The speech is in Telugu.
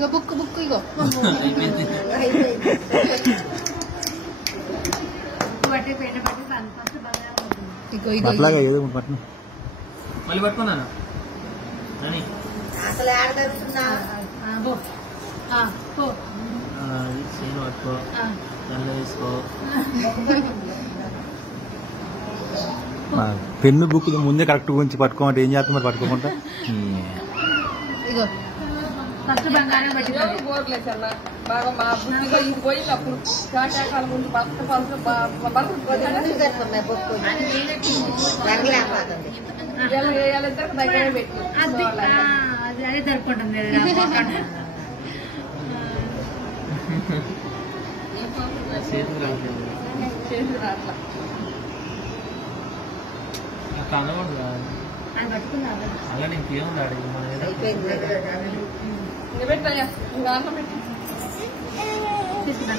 ఇగో బుక్ ఇగో మళ్ళీ పట్టుకున్నాను అసలు ఆడ దొరుకుతున్నా చేను పట్టుకో దానిలో వేసుకో. పెన్ను బుక్ ముందే కరెక్ట్ గురించి పట్టుకోమంటే ఏం చేస్తాం మరి పట్టుకోమంటా. ఇగో ఫస్ట్ బంగారం బోర్లేసన్న బాగా మా బుద్ధిగా ఇది పోయి అప్పుడు కాటాకాల ముందు భర్త పలుసు ఇద్దరికి దగ్గర పెట్టి అదే జరుపుకుంటుంది చేతులు అట్లా కనబడదు అది పట్టుకున్నా అలా నీకేముంది అడిగి పెట్టయ్యా ఇంకా అన్నం పెట్టి తీసుకున్నా